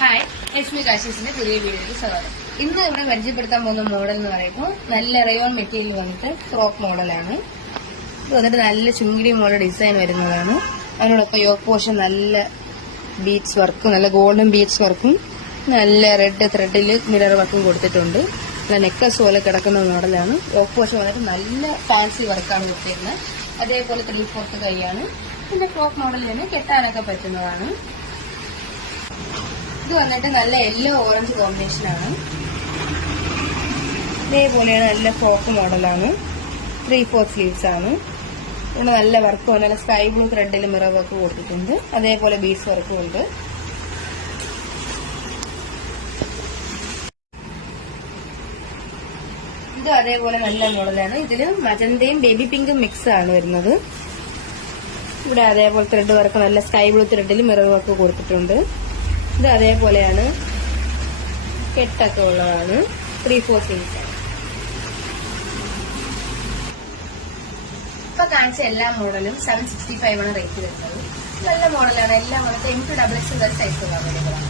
Hi Lakshmi കാശീസിന്റെ പുതിയ വീഡിയോയിൽ സ്വാഗതം. ഇന്ന് ഇവിടെ പരിചയപ്പെടുത്താൻ പോകുന്ന മോഡൽ എന്ന് പറയുമ്പോൾ നല്ല റയോൺ മെറ്റീരിയൽ വന്നിട്ട് ഫ്രോക്ക് മോഡലാണ് ഇത് വന്നിട്ട് നല്ല ചുങ്കിടി മോഡൽ ഡിസൈൻ വരുന്നതാണ്. അതിനോടൊപ്പം യോക്ക് പോഷൻ നല്ല ബീഡ്സ് വർക്കും നല്ല ഗോൾഡൻ ബീഡ്സ് വർക്കും നല്ല റെഡ് ത്രെഡിൽ മിറർ വർക്കും കൊടുത്തിട്ടുണ്ട്. നല്ല നെക്ലസ് പോലെ കിടക്കുന്ന മോഡലാണ് യോക്ക് പോഷൻ വന്നിട്ട് നല്ല ഫാൻസി വർക്കാണ് കൊടുത്തിരുന്നത്. അതേപോലെ ത്രീ ഫോർത്ത് കൈയാണ്. പിന്നെ ഫ്രോക്ക് മോഡൽ തന്നെ കെട്ടാനൊക്കെ പറ്റുന്നതാണ്. ഇത് വന്നിട്ട് നല്ല യെല്ലോ ഓറഞ്ച് കോമ്പിനേഷൻ ആണ്. ഇതേപോലെയാണ് നല്ല ഫ്രോക്ക് മോഡലാണ് ത്രീ ഫോർ സ്ലീവ്സ് ആണ്. ഇവിടെ നല്ല വർക്ക് നല്ല സ്കൈ ബ്ലൂ ത്രെഡിൽ മിറർ വർക്ക് കൊടുത്തിട്ടുണ്ട്. അതേപോലെ ബീസ് വർക്കും ഉണ്ട്. ഇതും അതേപോലെ നല്ല മോഡലാണ് ഇതിൽ മജന്തയും ബേബി പിങ്കും മിക്സ് ആണ് വരുന്നത്. ഇവിടെ അതേപോലെ ത്രെഡ് വർക്ക് നല്ല സ്കൈ ബ്ലൂ ത്രെഡിൽ മിറർ വർക്ക് കൊടുത്തിട്ടുണ്ട്. ഇത് അതേപോലെയാണ്. കെട്ടൊക്കെ ഉള്ളതാണ് ത്രീ ഫോർ സീസ് ഇപ്പൊ കാണിച്ച എല്ലാ മോഡലും സെവൻ സിക്സ്റ്റി ഫൈവ് ആണ് റേറ്റ് വരുന്നത്. നല്ല മോഡലാണ്. എല്ലാ മോഡലും M to double X size available ആണ്